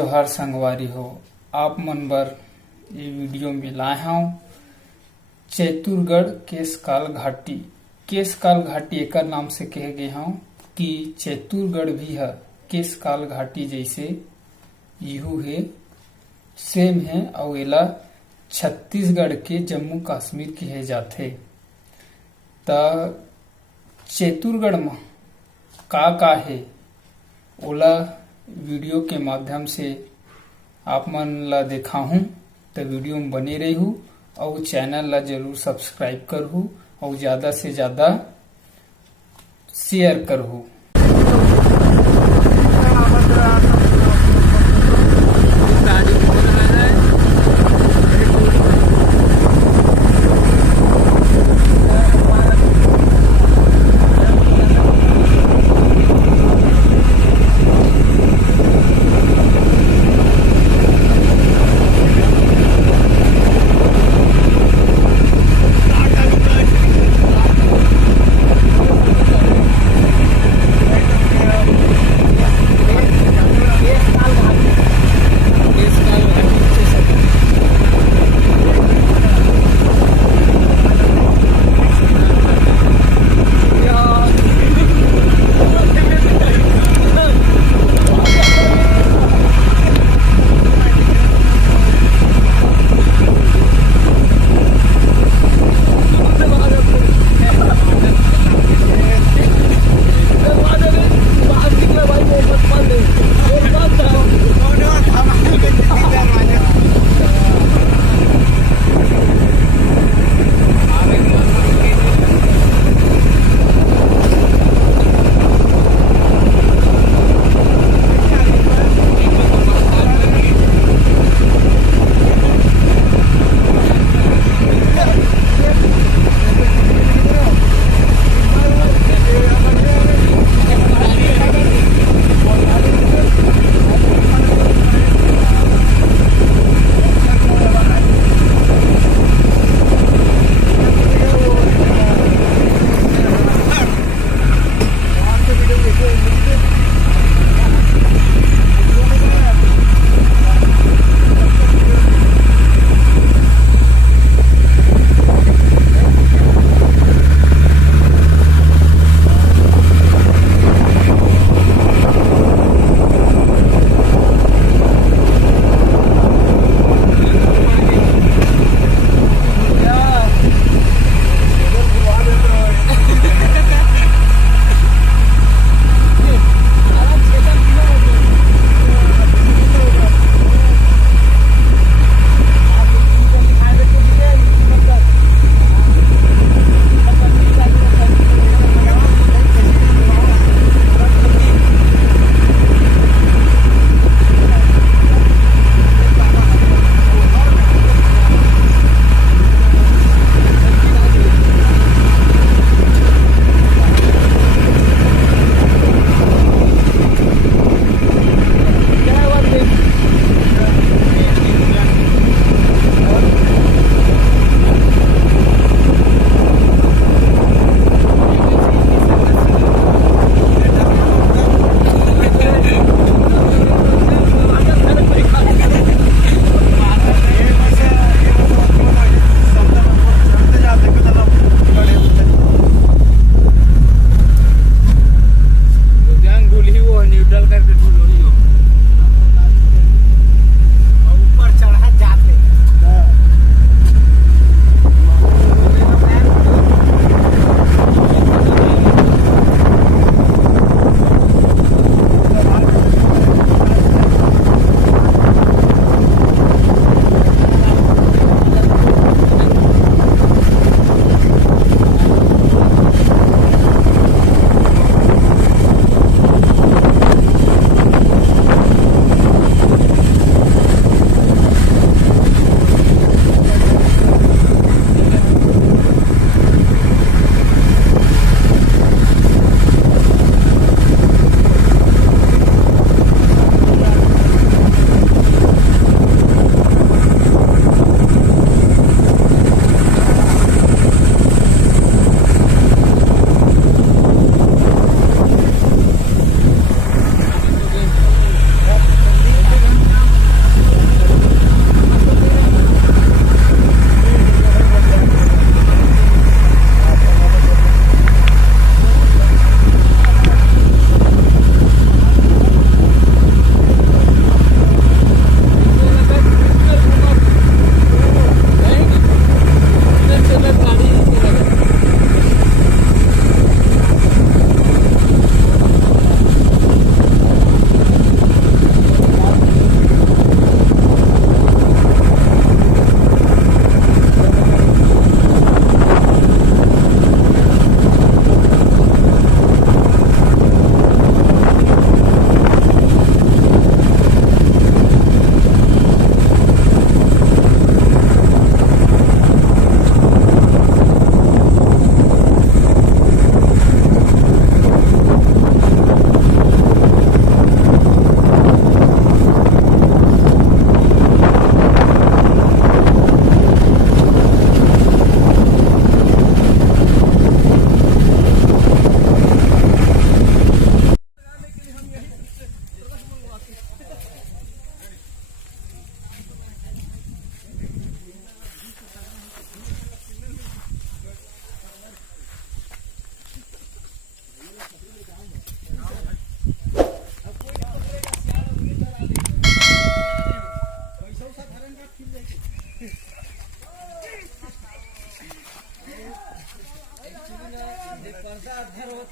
जोहार संगवारी हो। आप मन बर ये वीडियो में लाए हूँ चैतुरगढ़ केशकाल घाटी। केशकाल घाटी एकर नाम से कहे गए हूँ कि चैतुरगढ़ भी है केशकाल घाटी जैसे यहू है, सेम है और एला छत्तीसगढ़ के जम्मू कश्मीर कहे जाथे। त चैतुरगढ़ में का है ओला वीडियो के माध्यम से आप मन ला दिखाहूँ, तो वीडियो में बने रहू और चैनल ला जरूर सब्सक्राइब करहू और ज्यादा से ज्यादा शेयर करहू।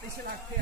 कइसे लागथे